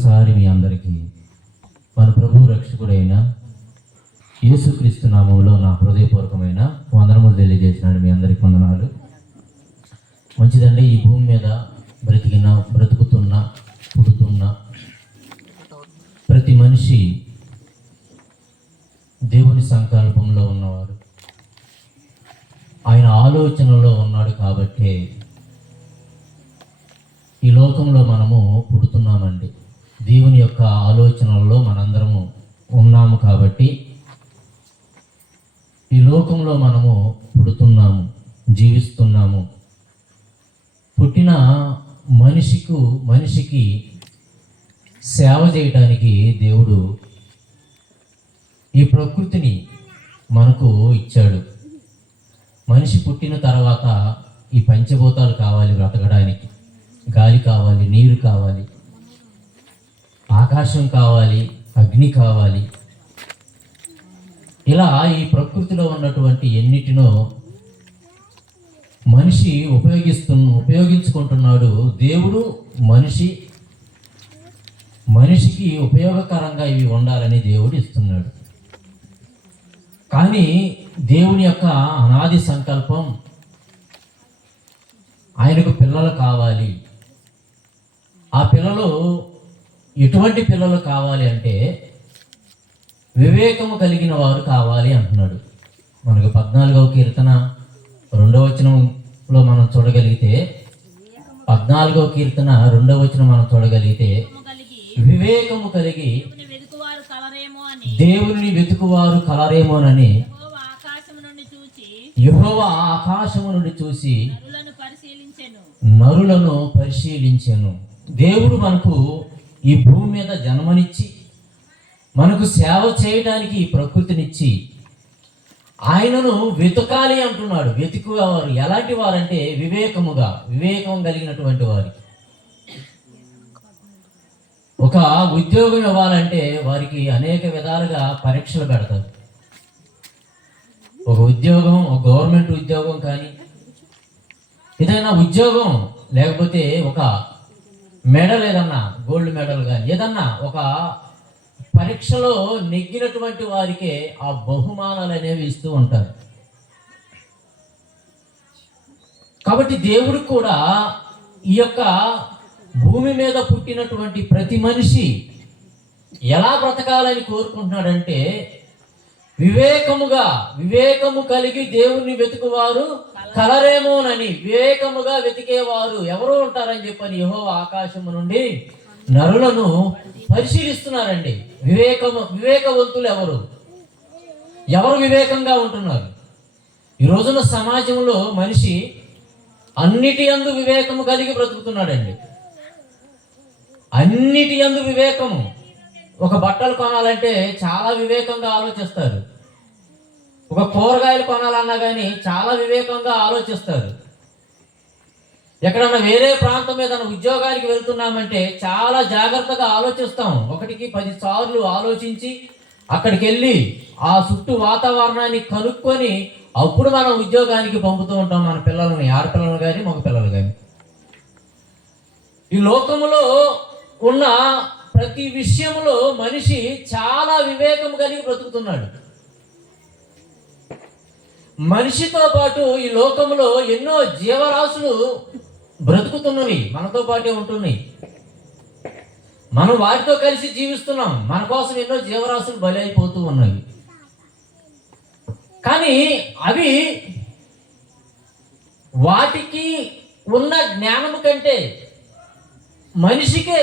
మరొకసారి మీ అందరికీ మన ప్రభు రక్షకుడైన యేసుక్రీస్తు నామంలో నా హృదయపూర్వకమైన వందనములు తెలియజేసినాడు. మీ అందరికీ వందనాలు. మంచిదండి. ఈ భూమి మీద బ్రతుకుతున్న పుడుతున్న ప్రతి మనిషి దేవుని సంకల్పంలో ఉన్నవారు, ఆయన ఆలోచనలో ఉన్నాడు. కాబట్టి ఈ లోకంలో మనము పుడుతున్నామండి. దేవుని యొక్క ఆలోచనల్లో మనందరము ఉన్నాము. కాబట్టి ఈ లోకంలో మనము పుడుతున్నాము, జీవిస్తున్నాము. పుట్టిన మనిషికి సేవ చేయటానికి దేవుడు ఈ ప్రకృతిని మనకు ఇచ్చాడు. మనిషి పుట్టిన తర్వాత ఈ పంచభూతాలు కావాలి బ్రతకడానికి. గాలి కావాలి, నీరు కావాలి, ఆకాశం కావాలి, అగ్ని కావాలి. ఇలా ఈ ప్రకృతిలో ఉన్నటువంటి ఎన్నిటినో మనిషి ఉపయోగించుకుంటున్నాడు. దేవుడు మనిషికి ఉపయోగకరంగా ఇవి ఉండాలని దేవుడు ఇస్తున్నాడు. కానీ దేవుని యొక్క అనాది సంకల్పం, ఆయనకు పిల్లలు కావాలి. ఆ పిల్లలు ఎటువంటి పిల్లలు కావాలి అంటే వివేకము కలిగిన వారు కావాలి అంటున్నాడు. మనకు 14వ కీర్తన 2వ వచనంలో మనం చూడగలిగితే, 14వ కీర్తన 2వ వచనం మనం చూడగలిగితే, వివేకము కలిగి దేవుని వెతుకువారు కలరేమోనని యెహోవా ఆకాశము నుండి చూసి నరులను పరిశీలించెను. దేవుడు మనకు ఈ భూమి మీద జన్మనిచ్చి మనకు సేవ చేయడానికి ఈ ప్రకృతినిచ్చి ఆయనను వెతకాలి అంటున్నాడు. వెతుకువారు ఎలాంటి వారంటే వివేకం కలిగినటువంటి వారికి. ఒక ఉద్యోగం ఇవ్వాలంటే వారికి అనేక విధాలుగా పరీక్షలు పెడతారు. ఒక గవర్నమెంట్ ఉద్యోగం కానీ, ఏదైనా ఉద్యోగం, లేకపోతే ఒక మెడల్, ఏదన్నా గోల్డ్ మెడల్ కానీ, ఏదన్నా ఒక పరీక్షలో నెగ్గినటువంటి వారికే ఆ బహుమానాలు అనేవి ఇస్తూ ఉంటారు. కాబట్టి దేవుడు కూడా ఈ యొక్క భూమి మీద పుట్టినటువంటి ప్రతి మనిషి ఎలా బ్రతకాలని కోరుకుంటున్నాడంటే, వివేకము కలిగి దేవుణ్ణి వెతుకువారు కలరేమోనని. వివేకముగా వెతికేవారు ఎవరు ఉంటారని చెప్పని యెహోవా ఆకాశము నుండి నరులను పరిశీలిస్తున్నారండి. వివేకవంతులు ఎవరు వివేకంగా ఉంటున్నారు? ఈ రోజున సమాజంలో మనిషి అన్నిటి యందు వివేకము కలిగి బ్రతుకుతున్నాడండి. అన్నిటి యందు వివేకము. ఒక బట్టలు కొనాలంటే చాలా వివేకంగా ఆలోచిస్తారు. ఒక కూరగాయలు కొనాలన్నా కానీ చాలా వివేకంగా ఆలోచిస్తారు. ఎక్కడన్నా వేరే ప్రాంతం మీద ఉద్యోగానికి వెళ్తున్నామంటే చాలా జాగ్రత్తగా ఆలోచిస్తాం. 1కి 10 సార్లు ఆలోచించి అక్కడికి వెళ్ళి ఆ చుట్టూ వాతావరణాన్ని కనుక్కొని అప్పుడు మనం ఉద్యోగానికి పంపుతూ ఉంటాం మన పిల్లల్ని, ఆడపిల్లలు కానీ మగ పిల్లలు కానీ. ఈ లోకములో ఉన్న ప్రతి విషయంలో మనిషి చాలా వివేకం కలిగి బ్రతుకుతున్నాడు. మనిషితో పాటు ఈ లోకంలో ఎన్నో జీవరాశులు బ్రతుకుతున్నవి, మనతో పాటే ఉంటున్నాయి. మనం వాటితో కలిసి జీవిస్తున్నాం. మన కోసం ఎన్నో జీవరాశులు బలి అయిపోతూ ఉన్నాయి. కానీ అవి వాటికి ఉన్న జ్ఞానము కంటే మనిషికే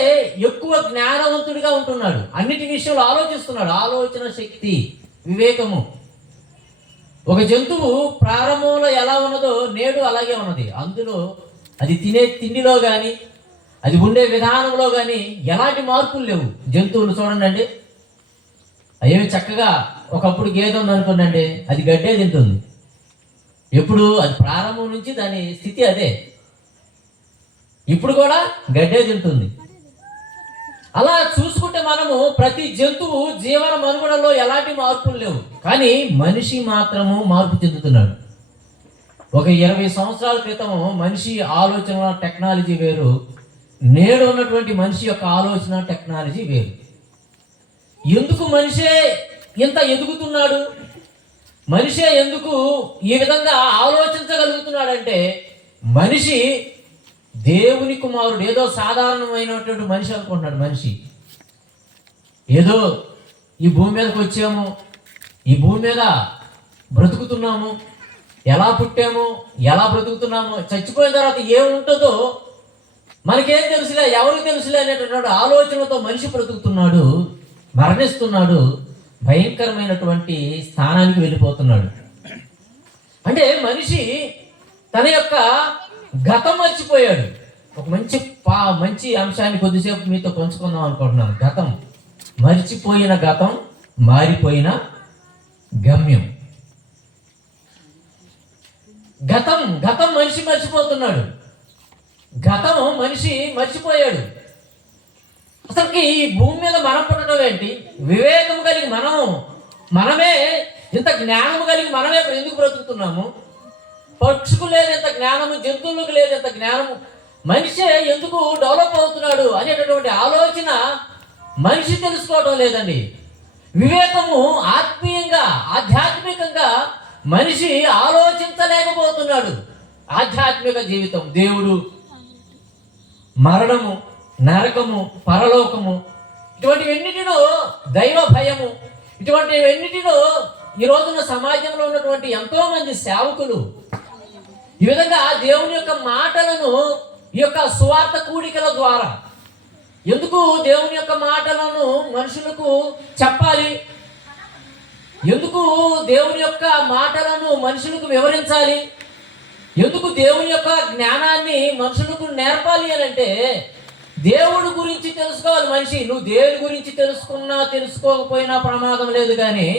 ఎక్కువ జ్ఞానవంతుడిగా ఉంటున్నాడు. అన్నిటి విషయంలో ఆలోచిస్తున్నాడు. ఆలోచన శక్తి, వివేకము. ఒక జంతువు ప్రారంభంలో ఎలా ఉన్నదో నేడు అలాగే ఉన్నది. అందులో అది తినే తిండిలో కానీ, అది ఉండే విధానంలో కానీ ఎలాంటి మార్పులు లేవు. జంతువులు చూడండి, అవి చక్కగా ఒకప్పుడు గేదె ఉందనుకోండి, అది గడ్డే తింటుంది. ఎప్పుడు అది ప్రారంభం నుంచి దాని స్థితి అదే. ఇప్పుడు కూడా గడ్డే తింటుంది. అలా చూసుకుంటే మనము ప్రతి జంతువు జీవన మనుగడలో ఎలాంటి మార్పులు లేవు. కానీ మనిషి మాత్రము మార్పు చెందుతున్నాడు. ఒక 20 సంవత్సరాల క్రితం మనిషి ఆలోచన, టెక్నాలజీ వేరు, నేడు ఉన్నటువంటి మనిషి యొక్క ఆలోచన టెక్నాలజీ వేరు. ఎందుకు మనిషే ఇంత ఎదుగుతున్నాడు, మనిషే ఎందుకు ఈ విధంగా ఆలోచించగలుగుతున్నాడంటే, మనిషి దేవుని కుమారుడు. ఏదో సాధారణమైనటువంటి మనిషి అనుకుంటున్నాడు. మనిషి ఏదో ఈ భూమి మీదకి వచ్చాము, ఈ భూమి మీద బ్రతుకుతున్నాము, ఎలా పుట్టాము, ఎలా బ్రతుకుతున్నాము, చచ్చిపోయిన తర్వాత ఏముంటుందో మనకేం తెలుసులే, ఎవరికి తెలుసులే అనేటటువంటి ఆలోచనతో మనిషి బ్రతుకుతున్నాడు, మరణిస్తున్నాడు, భయంకరమైనటువంటి స్థానానికి వెళ్ళిపోతున్నాడు. అంటే మనిషి తన యొక్క గతం మర్చిపోయాడు. ఒక మంచి అంశాన్ని కొద్దిసేపు మీతో పంచుకుందాం అనుకుంటున్నాను. గతం, మర్చిపోయిన గతం, మారిపోయిన గమ్యం. గతం మనిషి మర్చిపోతున్నాడు. గతం మనిషి మర్చిపోయాడు. అసలుకి ఈ భూమి మీద మనం పుట్టడం ఏంటి? వివేకం కలిగి మనమే ఇంత జ్ఞానం కలిగి మనమే ఎందుకు బ్రతుకుతున్నాము? పక్షుకు లేదు ఇంత జ్ఞానము, జంతువులకు లేదు ఇంత జ్ఞానము, మనిషే ఎందుకు డెవలప్ అవుతున్నాడు అనేటటువంటి ఆలోచన మనిషి తెలుసుకోవడం లేదండి. వివేకము ఆత్మీయంగా, ఆధ్యాత్మికంగా మనిషి ఆలోచించలేకపోతున్నాడు. ఆధ్యాత్మిక జీవితం, దేవుడు, మరణము, నరకము, పరలోకము, ఇటువంటివన్నిటిలో దైవ భయము, ఇటువంటివన్నిటిలో ఈ రోజున సమాజంలో ఉన్నటువంటి ఎంతో మంది సేవకులు ఈ విధంగా దేవుని యొక్క మాటలను ఈ యొక్క సువార్త కూడికల ద్వారా, ఎందుకు దేవుని యొక్క మాటలను మనుషులకు చెప్పాలి, ఎందుకు దేవుని యొక్క మాటలను మనుషులకు వివరించాలి, ఎందుకు దేవుని యొక్క జ్ఞానాన్ని మనుషులకు నేర్పాలి అని అంటే, దేవుడి గురించి తెలుసుకోవాలి మనిషి. నువ్వు దేవుని గురించి తెలుసుకున్నా తెలుసుకోకపోయినా ప్రమాదం లేదు, కానీ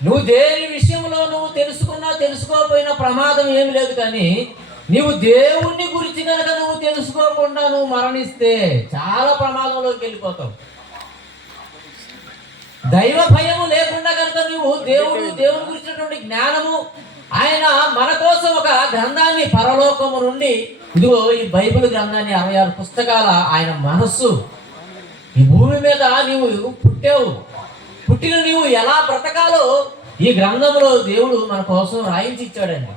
నువ్వు దేని విషయంలో నువ్వు తెలుసుకున్నా తెలుసుకోకపోయినా ప్రమాదం ఏమి లేదు, కానీ నీవు దేవుణ్ణి గురించి కనుక నువ్వు తెలుసుకోకుండా నువ్వు మరణిస్తే చాలా ప్రమాదంలోకి వెళ్ళిపోతావు. దైవ భయము లేకుండా కనుక నువ్వు దేవుని గురించినటువంటి జ్ఞానము, ఆయన మన కోసం ఒక గ్రంథాన్ని పరలోకము నుండి, ఇదిగో ఈ బైబిల్ గ్రంథాన్ని 66 పుస్తకాల ఆయన మనస్సు, ఈ భూమి మీద నీవు పుట్టావు, పుట్టిన నీవు ఎలా బ్రతకాలో ఈ గ్రంథంలో దేవుడు మన కోసం రాయించి ఇచ్చాడండి.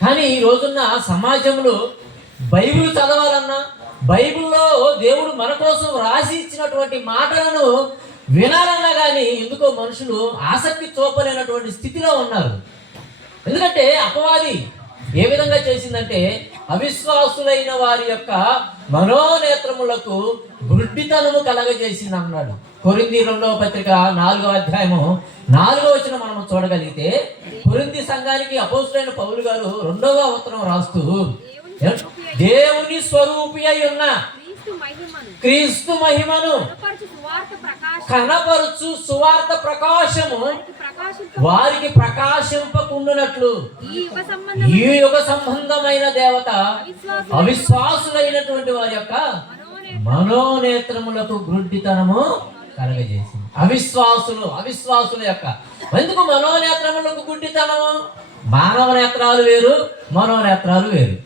కానీ ఈ రోజున్న సమాజంలో బైబిల్ చదవాలన్నా, బైబిల్లో దేవుడు మన కోసం రాసి ఇచ్చినటువంటి మాటలను వినాలన్నా కానీ ఎందుకో మనుషులు ఆసక్తి చూపలేనటువంటి స్థితిలో ఉన్నారు. ఎందుకంటే అపవాది ఏ విధంగా చేసిందంటే, అవిశ్వాసులైన వారి యొక్క మనోనేత్రములకు గుడ్డితనము కలగజేసింది అన్నాడు. కొరింథీ 2వ పత్రిక 4వ అధ్యాయము 4వ వచనం మనం చూడగలిగితే, కొరింథీ సంఘానికి అపోస్తులైన పౌలు గారు 2వ ఉత్తరం రాస్తూ, దేవుని స్వరూపి అయి ఉన్న క్రీస్తు మహిమను కనపరుచు సువార్త ప్రకాశము వారికి ప్రకాశింపకుండునట్లు ఈ యుగ సంబంధమైన దేవత అవిశ్వాసులైనటువంటి వారి యొక్క మనోనేత్రములకు గుడ్డితనము కలగజేసింది. అవిశ్వాసుల యొక్క ఎందుకు మనోనేత్రములకు గుడ్డితనము? మానవ నేత్రాలు వేరు, మనోనేత్రాలు వేరు.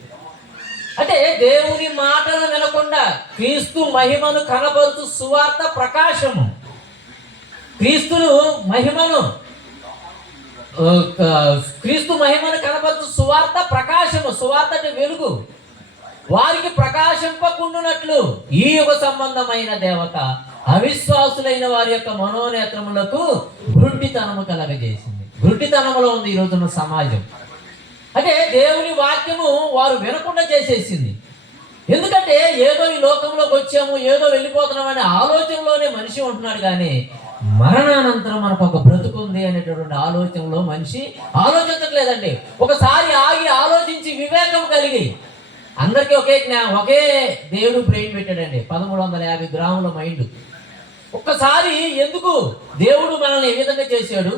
అంటే దేవుని మాటలు వినకుండా క్రీస్తు మహిమను కనపరుచు సువార్త ప్రకాశము, క్రీస్తు మహిమను కనపరుచు సువార్త ప్రకాశము, సువార్త అంటే వెలుగు, వారికి ప్రకాశింపకుండునట్లు ఈ యుగ సంబంధమైన దేవత అవిశ్వాసులైన వారి యొక్క మనోనేత్రములకు గుడ్డితనము కలగజేసింది. గుడ్డితనములో ఉంది ఈ రోజున సమాజం. అంటే దేవుని వాక్యము వారు వినకుండా చేసేసింది. ఎందుకంటే ఏదో ఈ లోకంలోకి వచ్చాము, ఏదో వెళ్ళిపోతున్నాం అనే ఆలోచనలోనే మనిషి ఉంటున్నాడు, కానీ మరణానంతరం మనకు ఒక బ్రతుకుంది అనేటటువంటి ఆలోచనలో మనిషి ఆలోచించట్లేదండి. ఒకసారి ఆగి ఆలోచించి వివేకం కలిగి, అందరికీ ఒకే దేవుడు బ్రెయిన్ పెట్టాడండి, 1350 గ్రాముల మైండ్. ఒక్కసారి ఎందుకు దేవుడు మనల్ని ఏ విధంగా చేశాడు,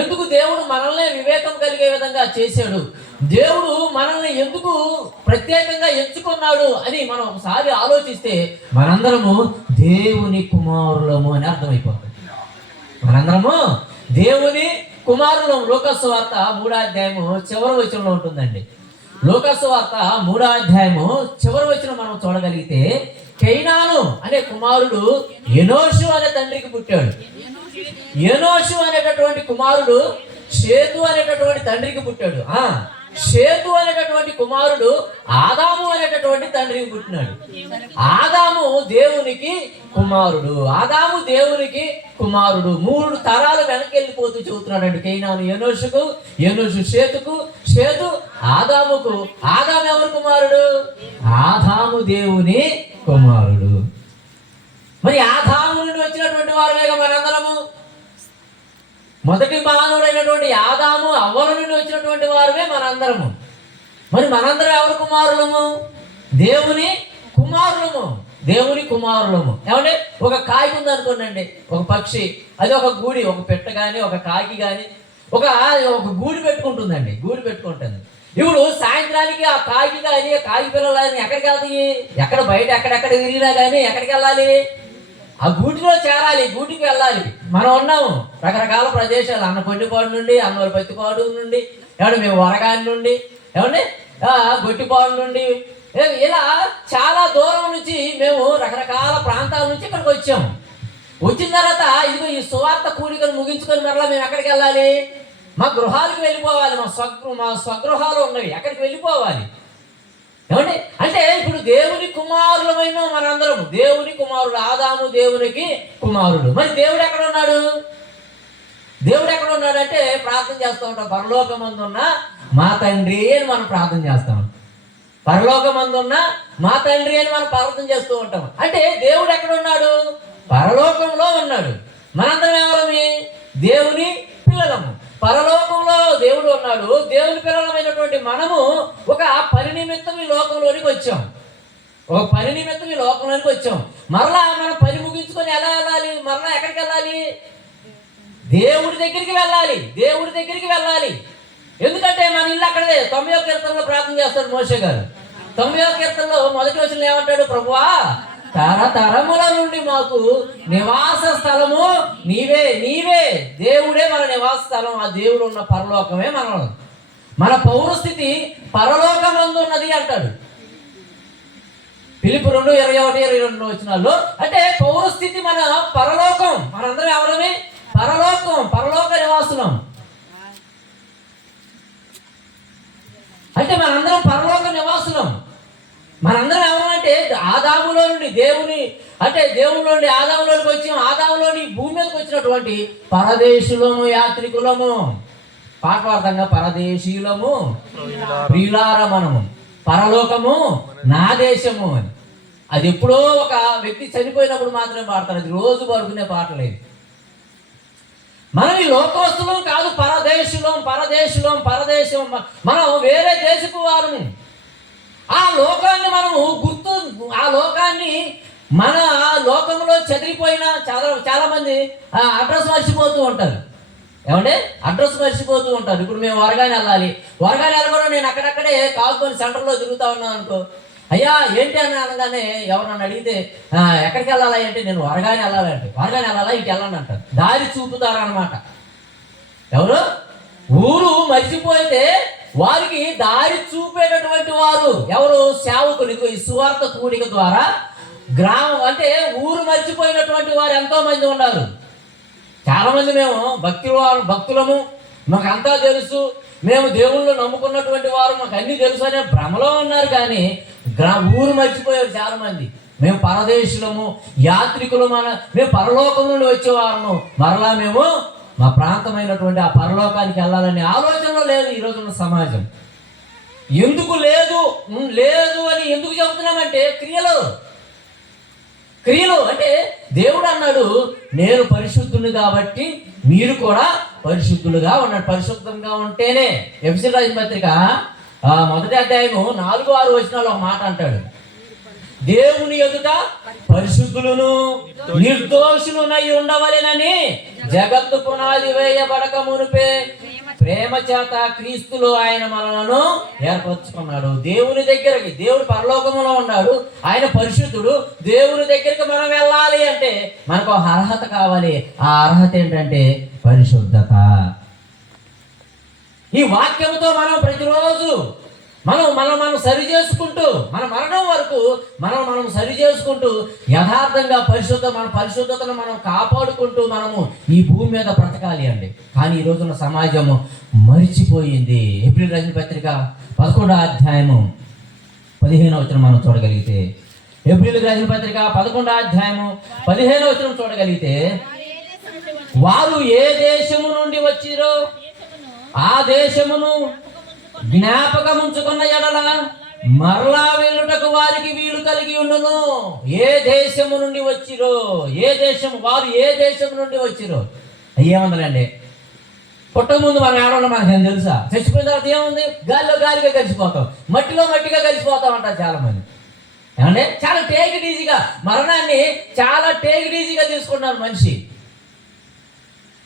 ఎందుకు దేవుడు మనల్ని వివేకం కలిగే విధంగా చేశాడు, దేవుడు మనల్ని ఎందుకు ప్రత్యేకంగా ఎంచుకున్నాడు అని మనం ఒకసారి ఆలోచిస్తే మనందరము దేవుని కుమారులము అని అర్థమైపోతుంది. మనందరము దేవుని కుమారులము. లూకా సువార్త 3వ అధ్యాయము చివరి వచనంలో ఉంటుందండి. లూకాసు వార్త 3వ అధ్యాయము చివరి వచనం మనం చూడగలిగితే, కైనాను అనే కుమారుడు ఎనోషు అనే తండ్రికి పుట్టాడు. ఎనోషు అనేటటువంటి కుమారుడు షేతు అనేటటువంటి తండ్రికి పుట్టాడు. షేతు అనేటటువంటి కుమారుడు ఆదాము అనేటటువంటి తండ్రికి పుట్టినాడు. ఆదాము దేవునికి కుమారుడు. ఆదాము దేవునికి కుమారుడు. 3 తరాలు వెనక్కి వెళ్ళిపోతూ చెబుతున్నాడు. కైనాను ఎనోషుకు, ఎనోషు షేతుకు, షేతు ఆదాముకు. ఆదాము ఎవరు కుమారుడు? ఆదాము దేవుని కుమారుడు. మరి ఆదాము నుండి వచ్చినటువంటి వారమేగా మనందరము. మొదటి మానవుడైనటువంటి ఆదాము అవ్వల నుండి వచ్చినటువంటి వారమే మనందరము. మరి మనందరం ఎవరు కుమారులము? దేవుని కుమారులము. దేవుని కుమారులము. ఏమంటే ఒక కాకి ఉంది అనుకోండి, ఒక పక్షి, అది ఒక గూడి, ఒక పెట్ట కానీ ఒక కాకి కానీ ఒక గూడి పెట్టుకుంటుందండి. గూడి పెట్టుకుంటుంది. ఇప్పుడు సాయంత్రానికి ఆ కాకి కానీ కాకి పిల్లలు కానీ ఎక్కడికి వెళ్తాయి? ఎక్కడ బయట ఎక్కడెక్కడ తిరిగినా కానీ ఎక్కడికి వెళ్ళాలి? ఆ గూటిలో చేరాలి, గూటికి వెళ్ళాలి. మనం ఉన్నాము రకరకాల ప్రదేశాలు, అన్నకొండిపాడు నుండి, అన్నవల పత్తిపాడు నుండి, ఏమంటే మేము వరగాని నుండి, ఏమంటే గొట్టిపాడు నుండి, ఇలా చాలా దూరం నుంచి మేము రకరకాల ప్రాంతాల నుంచి ఇక్కడికి వచ్చాము. వచ్చిన తర్వాత ఇదిగో ఈ సువార్త కూడికను ముగించుకొని మరలా మేము ఎక్కడికి వెళ్ళాలి? మా గృహాలకు వెళ్ళిపోవాలి. మా స్వగృహాలు ఉన్నవి, అక్కడికి వెళ్ళిపోవాలి. ఏమండి అంటే ఇప్పుడు దేవుని కుమారులమైన మనందరం దేవుని కుమారుడు. ఆదాము దేవునికి కుమారుడు. మరి దేవుడు ఎక్కడ ఉన్నాడు? దేవుడు ఎక్కడ ఉన్నాడు అంటే ప్రార్థన చేస్తూ ఉంటాం. పరలోకమందున్న మా తండ్రి అని మనం ప్రార్థన చేస్తాం. పరలోకమందున్న మా తండ్రి అని మనం ప్రార్థన చేస్తూ ఉంటాం. అంటే దేవుడు ఎక్కడ ఉన్నాడు? పరలోకంలో ఉన్నాడు. మనందరం ఎవరమి? దేవుని పిల్లలము. పరలోకంలో దేవుడు ఉన్నాడు. దేవుని పిల్లలమైనటువంటి మనము ఒక పని నిమిత్తం ఈ లోకంలోనికి వచ్చాం. ఒక పని నిమిత్తం ఈ లోకంలోనికి వచ్చాం. మరలా మనం పని ముగించుకొని ఎలా వెళ్ళాలి? మరలా ఎక్కడికి వెళ్ళాలి? దేవుడి దగ్గరికి వెళ్ళాలి. దేవుడి దగ్గరికి వెళ్ళాలి. ఎందుకంటే మన ఇల్లు అక్కడే. 9వ కీర్తనలో ప్రార్థన చేస్తాడు మోషే గారు. 9వ కీర్తనలో మొదటి వచనం ఏమంటాడు? ప్రభువా, తరతరముల నుండి మాకు నివాస స్థలము నీవే. నీవే దేవుడే మన నివాస స్థలం. ఆ దేవుడు ఉన్న పరలోకమే మన పౌరస్థితి పరలోకమందు ఉన్నది అంటాడు. ఫిలిప్పీ 2:21-22 వచనాల్లో. అంటే పౌరస్థితి మన పరలోకం. మనందరం ఎవరమే? పరలోక నివాసులం. అంటే మనందరం పరలోక నివాసులం. మనందరం ఎవరంటే ఆదాములో నుండి దేవునిలో నుండి ఆదాములోనికి వచ్చాము. ఆదాములోని భూమి మీదకి వచ్చినటువంటి పరదేశులము, యాత్రికులము. పాఠవార్థంగా పరదేశీయులము, ప్రియులార మనము. పరలోకము నా దేశము అని. అది ఎప్పుడో ఒక వ్యక్తి చనిపోయినప్పుడు మాత్రమే పాడతారు. అది రోజు పడుకునే పాటలేదు. మనం ఈ లోకవస్తులం కాదు. పరదేశం. మనం వేరే దేశపు వారము. ఆ లోకాన్ని మనము ఆ లోకాన్ని మన లోకంలో చెదిరిపోయిన చాలా మంది అడ్రస్ మర్చిపోతూ ఉంటారు. ఏమంటే అడ్రస్ మర్చిపోతూ ఉంటారు. ఇప్పుడు మేము వరగాని వెళ్ళాలి. వరగాని వెళ్ళకుండా నేను అక్కడక్కడే కాల్కొని సెంటర్లో తిరుగుతా ఉన్నాను అనుకో. అయ్యా ఏంటి అని అనగానే ఎవరన్నా అడిగితే ఎక్కడికి వెళ్ళాలి అంటే నేను వరగాని వెళ్ళాలంటే, వరగాని వెళ్ళాలా ఇటు వెళ్ళండి అంటారు. దారి చూపుతారనమాట. ఎవరు? ఊరు మర్చిపోతే వారికి దారి చూపేటటువంటి వారు ఎవరు? సేవకులు. ఈ సువార్త కూడిక ద్వారా గ్రామం అంటే ఊరు మర్చిపోయినటువంటి వారు ఎంతో మంది ఉన్నారు. చాలా మంది మేము భక్తులము, మాకు అంతా తెలుసు, మేము దేవుళ్ళు నమ్ముకున్నటువంటి వారు, మాకు అన్ని తెలుసు అనే భ్రమలో ఉన్నారు. కానీ ఊరు మర్చిపోయారు చాలా మంది. మేము పరదేశులము, యాత్రికులు, మేము పరలోకం నుండి వచ్చేవారము. మరలా మేము మా ప్రాంతమైనటువంటి ఆ పరలోకానికి వెళ్ళాలనే ఆలోచనలో లేదు ఈరోజున్న సమాజం. ఎందుకు లేదు అని ఎందుకు చెబుతున్నామంటే క్రియలు అంటే దేవుడు అన్నాడు నేను పరిశుద్ధుని కాబట్టి మీరు కూడా పరిశుద్ధులుగా ఉన్నాడు. పరిశుద్ధంగా ఉంటేనే. ఎఫెసీయుల రాసిన పత్రిక 1వ అధ్యాయము 4-6 వచనాల్లో ఒక మాట అంటాడు. దేవుని ఎదుట పరిశుద్ధులను నిర్దోషులునై ఉండవలెనని జగత్తు పునాది వేయబడక మునుపే ప్రేమ చేత క్రీస్తులో ఆయన మనలను ఏర్పరచుకున్నాడు. దేవుని దగ్గరికి, దేవుడు పరలోకములో ఉన్నాడు, ఆయన పరిశుద్ధుడు. దేవుని దగ్గరికి మనం వెళ్ళాలి అంటే మనకు అర్హత కావాలి. ఆ అర్హత ఏంటంటే పరిశుద్ధత. ఈ వాక్యంతో మనం ప్రతిరోజు మనం సరి చేసుకుంటూ మన మరణం వరకు మనం సరి చేసుకుంటూ యథార్థంగా మన పరిశుద్ధతను మనం కాపాడుకుంటూ మనము ఈ భూమి మీద బ్రతకాలి అండి. కానీ ఈ రోజున సమాజము మరిచిపోయింది. ఏప్రిల్ రాసిన పత్రిక 11వ అధ్యాయము 15వ వచనం మనం చూడగలిగితే, ఏప్రిల్ రాసిన పత్రిక 11వ అధ్యాయము 15వ వచనం చూడగలిగితే, వారు ఏ దేశము నుండి వచ్చిరో ఆ దేశమును జ్ఞాపకముంచుకున్న ఎడల మరలా వెళ్ళుటకు వారికి వీలు కలిగి ఉండును. ఏ దేశము నుండి వచ్చిరో, వారు ఏ దేశం నుండి వచ్చిరో. ఏముందండి, పుట్టక ముందు మనం ఏడవడం మనకేం తెలుసా? చచ్చిపోయిన తర్వాత ఏముంది? గాలిగా కలిసిపోతాం, మట్టిగా కలిసిపోతాం అంటారు చాలా మంది. ఏమంటే చాలా టేక్ ఈజీగా మరణాన్ని చాలా టేక్ ఈజీగా తీసుకుంటారు మనిషి.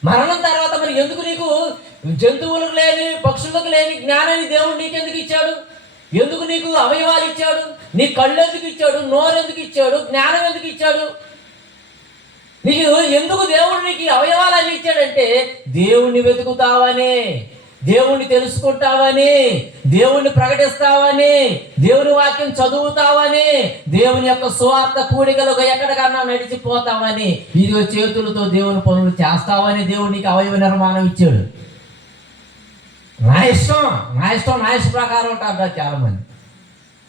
మరణం తర్వాత మరి ఎందుకు నీకు జంతువులకు లేని పక్షులకు లేని జ్ఞానాన్ని దేవుడు నీకెందుకు ఇచ్చాడు? ఎందుకు నీకు అవయవాలు ఇచ్చాడు? నీ కళ్ళు ఎందుకు ఇచ్చాడు? నోరు ఎందుకు ఇచ్చాడు? జ్ఞానం ఎందుకు ఇచ్చాడు? నీకు ఎందుకు దేవుడు నీకు అవయవాలన్నీ ఇచ్చాడంటే దేవుణ్ణి వెతుకుతావని, దేవుణ్ణి తెలుసుకుంటావని, దేవుణ్ణి ప్రకటిస్తావని, దేవుని వాక్యం చదువుతావని, దేవుని యొక్క సువార్త కూడికలకు ఎక్కడికన్నా నడిచిపోతావని, ఇదిగో చేతులతో దేవుని పనులు చేస్తావని దేవుడు నీకు అవయవ నిర్మాణం ఇచ్చాడు. నా ఇష్టం ప్రకారం ఉంటారు చాలా మంది.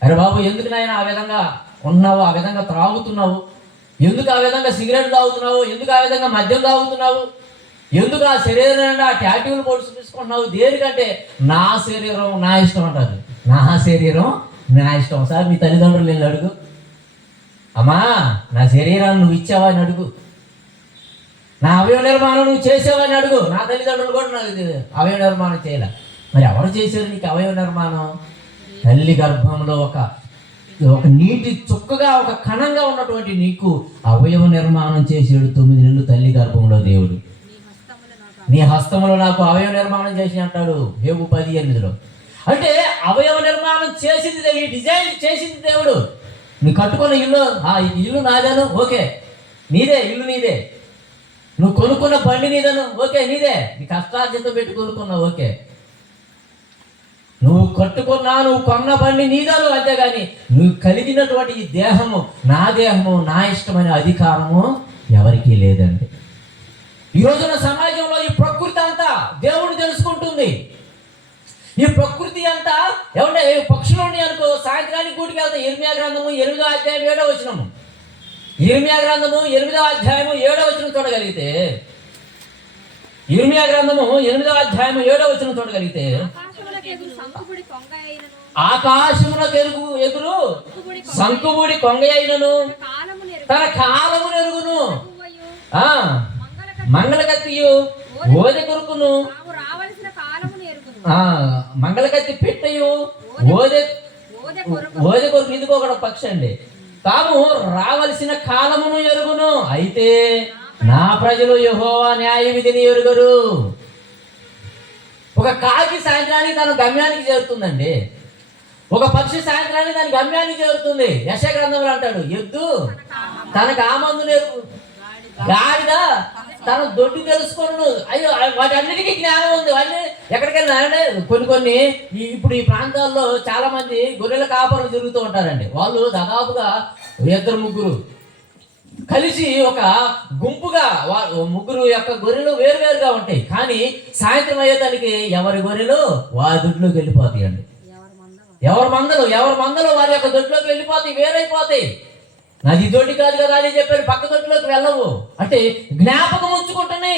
అరే బాబు, ఎందుకు నాయన ఆ విధంగా ఉన్నావు? ఆ విధంగా త్రాగుతున్నావు? ఎందుకు ఆ విధంగా సిగరెట్ తాగుతున్నావు? ఎందుకు ఆ విధంగా మద్యం తాగుతున్నావు? ఎందుకు ఆ శరీరం ఆ ట్యాటూలు పొడి చూపించుకుంటున్నావు? దేనికంటే నా శరీరం నా ఇష్టం అంటారు. నా శరీరం నా ఇష్టం. సార్ మీ తల్లిదండ్రులు నేను అడుగు, అమ్మా నా శరీరాన్ని నువ్వు ఇచ్చావని అడుగు, నా అవయవ నిర్మాణం నువ్వు చేసావని అడుగు. నా తల్లిదండ్రులు కూడా నాకు అవయవ నిర్మాణం చేయలే. మరి ఎవరు చేశారు నీకు అవయవ నిర్మాణం? తల్లి గర్భంలో ఒక నీటి చుక్కగా ఒక కణంగా ఉన్నటువంటి నీకు అవయవ నిర్మాణం చేసాడు 9 నెలలు తల్లి గర్భంలో దేవుడు. నీ హస్తములో నాకు అవయవ నిర్మాణం చేసి అంటాడు యోబు 10:8. అంటే అవయవ నిర్మాణం చేసింది, ఈ డిజైన్ చేసింది దేవుడు. నువ్వు కట్టుకున్న ఇల్లు, ఇల్లు నాదేను, ఓకే నీదే, ఇల్లు నీదే. నువ్వు కొనుక్కున్న బండి నీదను, ఓకే నీదే. నీ కష్టార్జితం పెట్టి కొనుక్కున్నావు, ఓకే. నువ్వు కొన్న బండి నీదను, అంతేగాని నువ్వు కలిగినటువంటి ఈ దేహము నా దేహము, నా ఇష్టమైన అధికారము ఎవరికీ లేదండి. ఈ రోజున సమాజంలో ఈ ప్రకృతి అంతా దేవుడు తెలుసుకుంటుంది. ఈ ప్రకృతి అంతా ఏమంటే పక్షులు ఉన్నాయి అనుకో, సాయంత్రానికి గూటికి వెళ్తాయి. ఇర్మియా గ్రంథము 8వ అధ్యాయం 7వ వచనము, ఇర్మియా గ్రంథము 8వ అధ్యాయము 7వ వచనం చూడగలిగితే, ఇర్మియా గ్రంథము 8వ అధ్యాయము 7వ వచనం చూడగలిగితే, ఆకాశమునకు ఎగురు సంకుబుడి కొంగ అయినను తన కాలము నెరుగును, మంగళకత్తియు ఓదె కొరుకును, మంగళకత్తి పెట్టయు ఓదె కొరకు. ఇదిగో ఒక పక్షి అండి. తాము రావలసిన కాలమును ఎరుగును, అయితే నా ప్రజలు యెహోవా న్యాయ విధిని ఎరుగరు. ఒక కాకి సాయంత్రానికి తన గమ్యానికి చేరుతుందండి. ఒక పక్షి సాయంత్రానికి దాని గమ్యానికి చేరుతుంది. యెషయా గ్రంథంలో అంటాడు, ఎద్దు తనకు ఆమందును ఎరుగు, గాడిద తన దొడ్డు తెలుసుకోను. అయ్యో వాటి అన్నిటికీ జ్ఞానం ఉంది. వాటిని ఎక్కడికైనా కొన్ని ఇప్పుడు ఈ ప్రాంతాల్లో చాలా మంది గొర్రెల కాపరులు తిరుగుతూ ఉంటారండి. వాళ్ళు దాదాపుగా 2-3 కలిసి ఒక గుంపుగా, ముగ్గురు యొక్క గొర్రెలు వేరువేరుగా ఉంటాయి. కానీ సాయంత్రం అయ్యేదానికి ఎవరి గొర్రెలు వారి దొడ్లోకి వెళ్ళిపోతాయి అండి. ఎవరి మందలు వారి యొక్క దొడ్లోకి వెళ్ళిపోతాయి, వేరైపోతాయి. నాది దొడ్డి కాదు కదా అని చెప్పారు, పక్క దొడ్లోకి వెళ్ళవు. అంటే జ్ఞాపకం ఉంచుకుంటాని.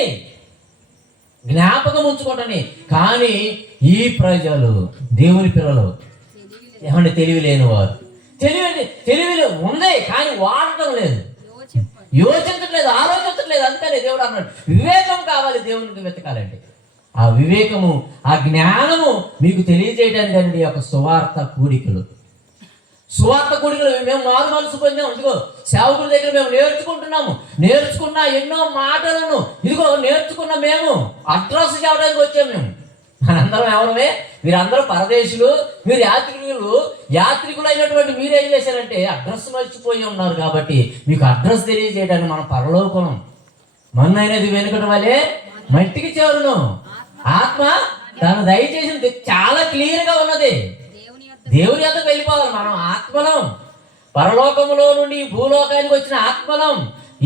కానీ ఈ ప్రజలు, దేవుని పిల్లలు ఏమంటే తెలివి లేని వారు. తెలివి ఉంది కానీ వాడటం లేదు, యోచించట్లేదు, ఆలోచించట్లేదు. అందుకని దేవుడు అన్నాడు వివేకం కావాలి, దేవునికి వెతకాలండి. ఆ వివేకము, ఆ జ్ఞానము మీకు తెలియజేయడానికి అండి యొక్క సువార్త కూడికలు మేము మారు మనసు పొందాము. ఇదిగో సేవకుల దగ్గర మేము నేర్చుకున్న ఎన్నో మాటలను ఇదిగో నేర్చుకున్న మేము అడ్రస్ చేయడానికి వచ్చాము. మేము మనందరం ఎవరమే, మీరందరూ పరదేశులు, మీరు యాత్రికులు అయినటువంటి మీరు ఏం చేశారంటే అడ్రస్ మర్చిపోయి ఉన్నారు. కాబట్టి మీకు అడ్రస్ తెలియజేయడానికి మన పరలోకం మన్నైనది వెనుకడం వలె మట్టికి చేరును, ఆత్మ తను దయచేసింది చాలా క్లియర్గా ఉన్నది. దేవుని యొద్దకు వెళ్ళిపోవాలి. మనం ఆత్మలం, పరలోకములో నుండి ఈ భూలోకానికి వచ్చిన ఆత్మలం.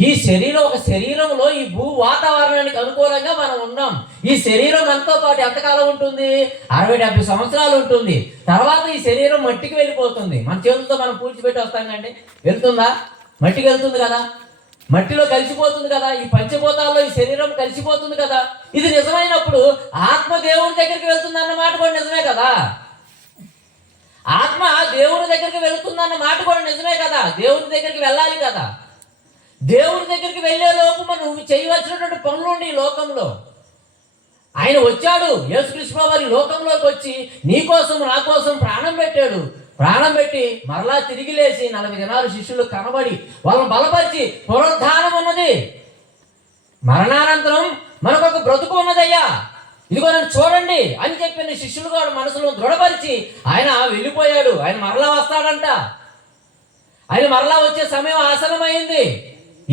ఈ శరీరం, ఒక శరీరంలో ఈ భూ వాతావరణానికి అనుకూలంగా మనం ఉన్నాం. ఈ శరీరం మనతో పాటు ఎంతకాలం ఉంటుంది? 60-70 సంవత్సరాలు ఉంటుంది. తర్వాత ఈ శరీరం మట్టికి వెళ్ళిపోతుంది. మన చేతులతో మనం పూడ్చిపెట్టి వస్తాం కండి, వెళ్తుందా? మట్టికి వెళ్తుంది కదా, మట్టిలో కలిసిపోతుంది కదా. ఈ పంచభూతాల్లో ఈ శరీరం కలిసిపోతుంది కదా. ఇది నిజమైనప్పుడు ఆత్మ దేవుని దగ్గరికి వెళ్తుంది అన్న మాట కూడా నిజమే కదా. ఆత్మ దేవుని దగ్గరికి వెళుతుందన్న మాట కూడా నిజమే కదా. దేవుని దగ్గరికి వెళ్ళాలి కదా. దేవుని దగ్గరికి వెళ్ళే లోపు మనం నువ్వు చేయవలసినటువంటి పనులు ఉండి ఈ లోకంలో. ఆయన వచ్చాడు, యేసుక్రీస్తు వారి లోకంలోకి వచ్చి నీ కోసం నా కోసం ప్రాణం పెట్టాడు. ప్రాణం పెట్టి మరలా తిరిగి లేచి 40 దినాలు శిష్యులు కనబడి వాళ్ళని బలపరిచి పునరుద్ధానం ఉన్నది. మరణానంతరం మనకొక బ్రతుకు ఉన్నదయ్యా, ఇదిగో నన్ను చూడండి అని చెప్పిన శిష్యులు కూడా మనసులో దృఢపరిచి ఆయన వెళ్ళిపోయాడు. ఆయన మరలా వస్తాడంట. ఆయన మరలా వచ్చే సమయం ఆసనమైంది.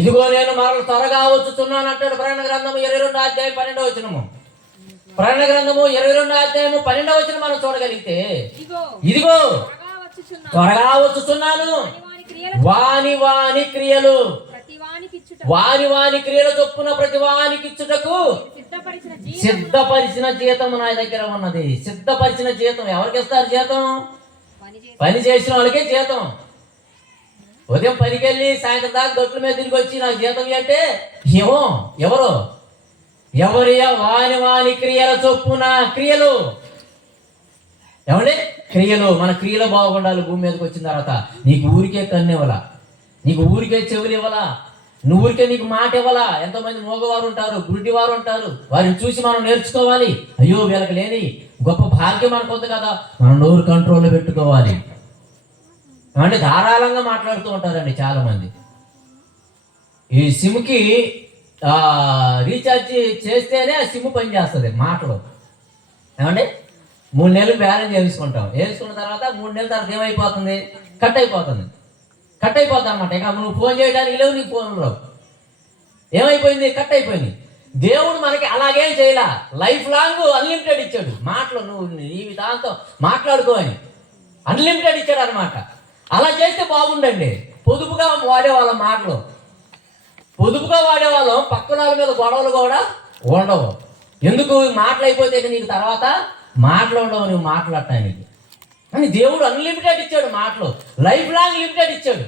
ఇదిగో నేను మరల త్వరగా వచ్చుతున్నాను అంటాడు. ప్రకటన గ్రంథము 22వ అధ్యాయం 12వ వచనము. ప్రకటన గ్రంథము 22వ అధ్యాయము 12వ వచనం మనం చూడగలిగితే, ఇదిగో త్వరగా వచ్చుతున్నాను, వాని వాని క్రియలు చొప్పున ప్రతి వానికి ఇచ్చుటకు సిద్ధపరిచిన జీతము నా దగ్గర ఉన్నది. సిద్ధపరిచిన జీతం ఎవరికి ఇస్తారు? జీతం పని చేసిన వాళ్ళకే జీతం. ఉదయం పనికి వెళ్ళి సాయంత్రం దాకా గట్ల మీద తిరిగి వచ్చి నాకు జీతం అంటే ఏమో ఎవరు ఎవరియా వాని వాని క్రియల చొప్పున. క్రియలు ఏమండి? క్రియలు, మన క్రియలు బాగుండాలి. భూమి మీదకి వచ్చిన తర్వాత నీకు ఊరికే కన్ను ఇవ్వాలా, నీకు ఊరికే చెవులు ఇవ్వాలా, నువ్వు ఊరికే నీకు మాట ఇవ్వాలా. ఎంతోమంది మోగవారు ఉంటారు, గుడ్డి వారు ఉంటారు. వారిని చూసి మనం నేర్చుకోవాలి. అయ్యో వీళ్ళకి లేని గొప్ప భాగ్యం మనకు ఉంది కదా, మనం నోరు కంట్రోల్లో పెట్టుకోవాలి. అంటే ధారాళంగా మాట్లాడుతూ ఉంటారండి చాలామంది. ఈ సిమ్కి రీఛార్జ్ చేస్తేనే ఆ సిమ్ పని చేస్తుంది మాటలు. ఏమంటే 3 నెలలు బ్యాలెన్స్ వేసుకుంటాం. వేసుకున్న తర్వాత 3 నెలల తర్వాత ఏమైపోతుంది? కట్ అయిపోతుంది అనమాట. ఇక నువ్వు ఫోన్ చేయడానికి లేవు, నీ ఫోన్లో ఏమైపోయింది? కట్ అయిపోయింది. దేవుడు మనకి అలాగేం చేయలా. లైఫ్ లాంగ్ అన్లిమిటెడ్ ఇచ్చాడు మాటలు. నువ్వు ఈ దాంతో మాట్లాడుకో అని అన్లిమిటెడ్ ఇచ్చాడు అనమాట. అలా చేస్తే బాగుండండి. పొదుపుగా వాడేవాళ్ళం మాటలు, పొదుపుగా వాడేవాళ్ళం. పక్కన వాళ్ళ మీద గొడవలు కూడా ఉండవు. ఎందుకు? మాటలు అయిపోతే నీకు తర్వాత మాటలు ఉండవు నువ్వు మాట్లాడటానికి. కానీ దేవుడు అన్లిమిటెడ్ ఇచ్చాడు మాటలు, లైఫ్ లాంగ్ లిమిటెడ్ ఇచ్చాడు.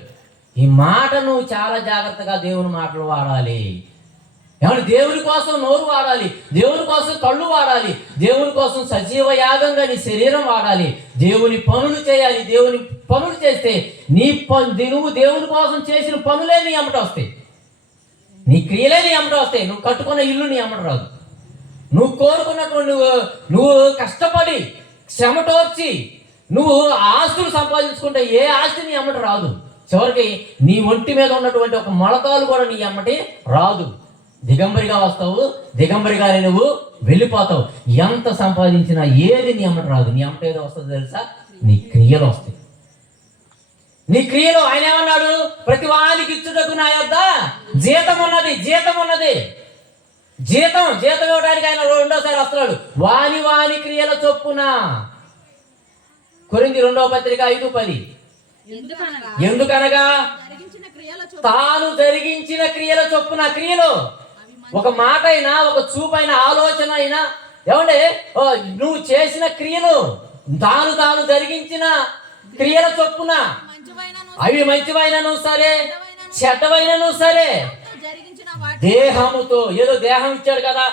ఈ మాట నువ్వు చాలా జాగ్రత్తగా దేవుని మాటలు వాడాలి. ఏమన్నా దేవుని కోసం నోరు వాడాలి, దేవుని కోసం కళ్ళు వాడాలి, దేవుని కోసం సజీవ యాగంగా నీ శరీరం వాడాలి. దేవుని పనులు చేయాలి. దేవుని పనులు చేస్తే నువ్వు దేవుని కోసం చేసిన పనులే నీ అమ్మట వస్తాయి, నీ క్రియలే నీ అమ్మట వస్తాయి. నువ్వు కట్టుకున్న ఇల్లు నీ అమ్మట రాదు. నువ్వు కోరుకున్నటువంటి నువ్వు కష్టపడి శ్రమటోర్చి నువ్వు ఆస్తులు సంపాదించుకుంటే ఏ ఆస్తి నీ అమ్మటి రాదు. చివరికి నీ ఒంటి మీద ఉన్నటువంటి ఒక మొలకాలు కూడా నీ అమ్మటి రాదు. దిగంబరిగా వస్తావు, దిగంబరిగానే నువ్వు వెళ్ళిపోతావు. ఎంత సంపాదించినా ఏది నీ అమ్మటి రాదు. నీ అమ్మట ఏదో వస్తుందో తెలుసా? నీ క్రియలు వస్తాయి. నీ క్రియలు. ఆయన ఏమన్నాడు? ప్రతి వానికి ఇచ్చుటకు నా యొద్ద జీతం ఉన్నది. జీతం ఇవ్వడానికి ఆయన 2వసారి వస్తున్నాడు. వాని క్రియల చొప్పున. కొరింథీ 2వ పత్రిక 5:10. ఎందుకనగా తాను జరిగించిన క్రియల చొప్పున. క్రియలు ఒక మాట అయినా, ఒక చూపైన ఆలోచన అయినా, ఏమంటే నువ్వు చేసిన క్రియలు తాను జరిగించిన క్రియల చొప్పున. అవి మంచివైనను సరే, చెడ్డవైనను సరే, దేహముతో. ఏదో దేహం ఇచ్చాడు కదా,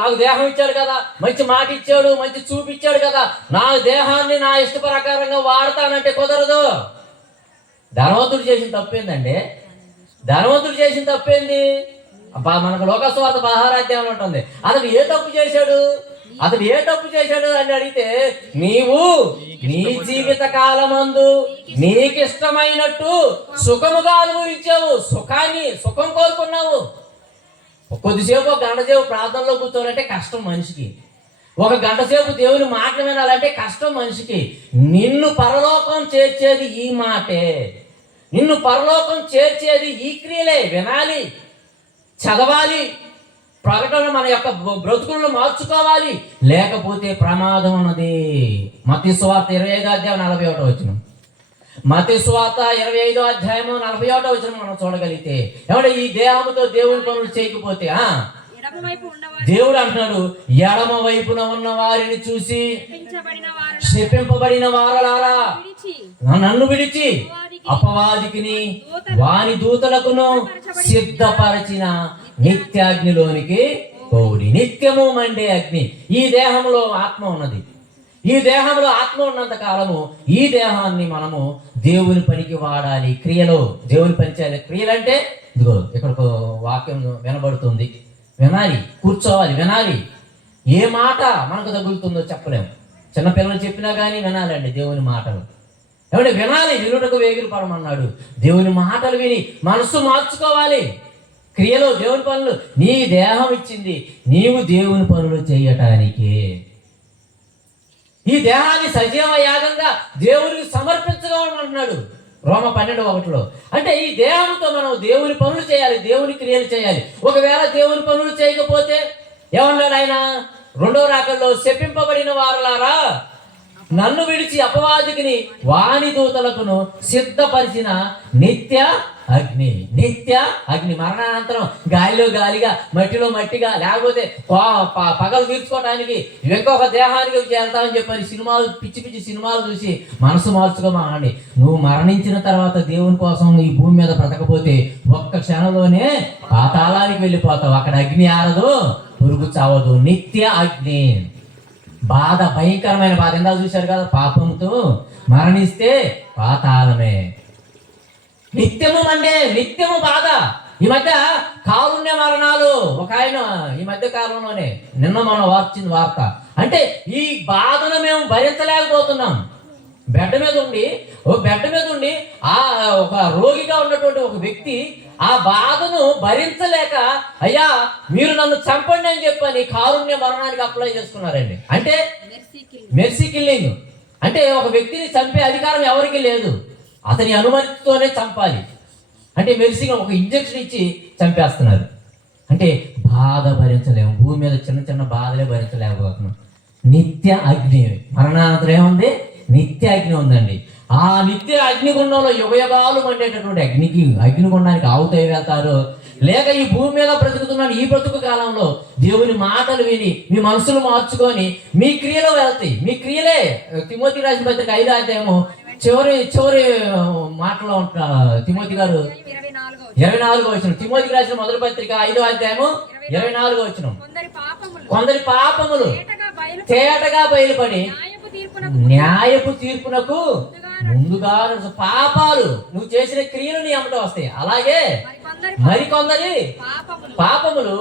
నాకు దేహం ఇచ్చాడు కదా, మంచి మాట ఇచ్చాడు, మంచి చూపిచ్చాడు కదా, నా దేహాన్ని నా ఇష్ట ప్రకారంగా వాడతానంటే కుదరదు. ధనవంతుడు చేసిన తప్పేందండి? ధనవంతుడు చేసిన తప్పేంది? మనకు లోకస్వార్త 16వ అధ్యాయం ఉంటుంది. అతడు ఏ తప్పు చేశాడు అని అడిగితే, నీవు నీ జీవిత కాలమందు నీకిష్టమైనట్టు సుఖముగా అనుభవించావు. సుఖం కోరుకున్నావు. కొద్దిసేపు 1 గంట సేపు ప్రార్థనలో కూర్చోవాలంటే కష్టం మనిషికి. 1 గంట సేపు దేవుని మాటలు వినాలంటే కష్టం మనిషికి. నిన్ను పరలోకం చేర్చేది ఈ మాటే, నిన్ను పరలోకం చేర్చేది ఈ క్రియలే. వినాలి, చదవాలి, ప్రకటన మన యొక్క బ్రతుకులను మార్చుకోవాలి, లేకపోతే ప్రమాదం ఉన్నది. మత్తయి సువార్త 25వ అధ్యాయం 41వ వచనం. మత్తయి సువార్త 25వ అధ్యాయం 41వ వచనం మనం చూడగలిగితే, ఏమంటే ఈ దేహముతో దేవుని పనులు చేయకపోతే దేవుడు అంటున్నాడు, ఎడమ వైపున ఉన్న వారిని చూసి శపింపబడిన వారలారా, నన్ను విడిచి అపవాదికిని వాని దూతలకును సిద్ధపరచిన నిత్యాగ్నిలోనికి పోవుడి. నిత్యము మండే అగ్ని. ఈ దేహంలో ఆత్మ ఉన్నది. ఈ దేహంలో ఆత్మ ఉన్నంత కాలము ఈ దేహాన్ని మనము దేవుని పనికి వాడాలి. క్రియలో దేవుని పని చేయాలి. క్రియలంటే ఇదిగో ఇక్కడ వాక్యం వినబడుతుంది, వినాలి, కూర్చోవాలి, వినాలి. ఏ మాట మనకు తగులుతుందో చెప్పలేము. చిన్నపిల్లలు చెప్పినా కానీ వినాలండి దేవుని మాటలు. ఏమంటే వినాలి, వినుటకు వేగిరి పడమన్నాడు. దేవుని మాటలు విని మనస్సు మార్చుకోవాలి. క్రియలో దేవుని పనులు, నీ దేహం ఇచ్చింది నీవు దేవుని పనులు చేయటానికి. ఈ దేహాన్ని సజీవ యాగంగా దేవునికి సమర్పించగలమంటున్నాడు రోమ 12:1. అంటే ఈ దేహంతో మనం దేవుని పనులు చేయాలి, దేవుని క్రియలు చేయాలి. ఒకవేళ దేవుని పనులు చేయకపోతే ఏమన్నాడు ఆయన? 2వ రాకడలో శపింపబడిన వారలారా, నన్ను విడిచి అపవాదికిని వాని దూతలకును సిద్ధపరిచిన నిత్య అగ్ని. నిత్య అగ్ని. మరణానంతరం గాలిలో గాలిగా, మట్టిలో మట్టిగా, లేకపోతే పగలు తీర్చుకోవడానికి ఇంకొక దేహానికి వెళ్తామని చెప్పని సినిమాలు, పిచ్చి పిచ్చి సినిమాలు చూసి మనసు మార్చుకోమానండి. నువ్వు మరణించిన తర్వాత దేవుని కోసం ఈ భూమి మీద బ్రతకపోతే ఒక్క క్షణంలోనే పాతాళానికి వెళ్ళిపోతావు. అక్కడ అగ్ని ఆరదు, పురుగు చావదు. నిత్య అగ్ని. బాధ, భయంకరమైన బాధ. ఇందాక చూశారు కదా, పాపంతో మరణిస్తే పాతాళమే. నిత్యము అంటే నిత్యము బాధ. ఈ మధ్య కారుణ్య మరణాలు. ఒక ఆయన ఈ మధ్య కాలంలోనే, నిన్న మనం వచ్చిన వార్త. అంటే ఈ బాధను మేము భరించలేకపోతున్నాం. బెడ్ మీద ఉండి ఆ ఒక రోగిగా ఉన్నటువంటి ఒక వ్యక్తి ఆ బాధను భరించలేక, అయ్యా మీరు నన్ను చంపండి అని చెప్పని కారుణ్య మరణానికి అప్లై చేసుకున్నారండి. అంటే మెర్సీ కిల్లింగ్. అంటే ఒక వ్యక్తిని చంపే అధికారం ఎవరికి లేదు, అతని అనుమతితోనే చంపాలి. అంటే మెర్సీగా ఒక ఇంజక్షన్ ఇచ్చి చంపేస్తున్నారు. అంటే బాధ భరించలేము. భూమి మీద చిన్న చిన్న బాధలే భరించలేకపోతున్నాం. నిత్య అగ్ని. మరణానంతరం ఏముంది? నిత్య అగ్ని ఉందండి. ఆ నిత్య అగ్నిగుండంలో యుగయుగాలు మండేటటువంటి అగ్నిగుండానికి ఆవుతాయి వెళ్తారు. లేక ఈ భూమి మీద బ్రతుకుతున్నాను ఈ బ్రతుకు కాలంలో దేవుని మాటలు విని మీ మనసులు మార్చుకొని మీ క్రియలో వెళ్తాయి. మీ క్రియలే తిమోతి రాసిన పత్రిక 5వ అధ్యాయము చివరి మాటలో తిమోతి గారు 24వ వచనం. తిమోతికి రాసిన మొదటి పత్రిక 5వ అధ్యాయము 24వ వచనం. కొందరి పాపములు తేటగా బయలుపడి న్యాయపు తీర్పునకు ముందుగా. పాపాలు నువ్వు చేసిన క్రియలు నీ అమ్మట వస్తాయి. అలాగే మరికొందరి పాపములు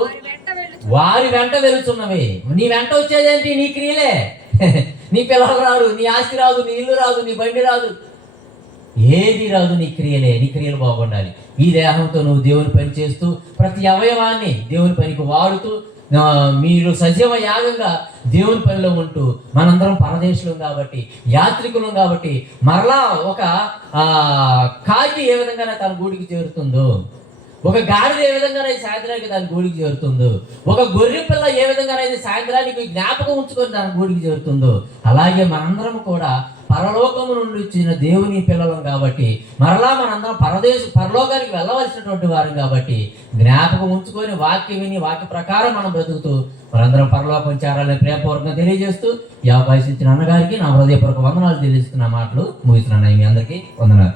వారి వెంట వెళుతున్నవి. నీ వెంట వచ్చేదేంటి? నీ క్రియలే. నీ పిల్లలు రాదు, నీ ఆస్తి రాదు, నీ ఇల్లు రాదు, నీ బండి రాదు, ఏది రాదు. నీ క్రియలే. నీ క్రియలు బాగుండాలి. ఈ దేహంతో నువ్వు దేవుని పని చేస్తూ ప్రతి అవయవాన్ని దేవుని పనికి వాడుతూ మీరు సజీవ యాగంగా దేవుని పనిలో ఉంటూ, మనందరం పరదేశులం కాబట్టి, యాత్రికులం కాబట్టి, మరలా ఒక కాకి ఏ విధంగా తన గూడికి చేరుతుందో, ఒక గాడిద ఏ విధంగానైతే సాయంత్రానికి దాని గూడికి చేరుతుందో, ఒక గొర్రె పిల్ల ఏ విధంగానైతే సాయంత్రానికి జ్ఞాపకం ఉంచుకొని దాని గూడికి చేరుతుందో, అలాగే మనందరం కూడా పరలోకము నుండి వచ్చిన దేవుని పిల్లలం కాబట్టి, మరలా మనందరం పరలోకానికి వెళ్ళవలసినటువంటి వారం కాబట్టి, జ్ఞాపకం ఉంచుకొని వాక్యం విని వాక్య ప్రకారం మనం బ్రతుకుతూ మనందరం పరలోకం చేరాలని ప్రేమపూర్వకంగా తెలియజేస్తూ ఈ అవకాశం ఇచ్చిన అన్నగారికి నా హృదయపూర్వక వందనాలు తెలియజేస్తున్న మాటలు ముగిస్తున్నాను. మీ అందరికీ వందనాలు.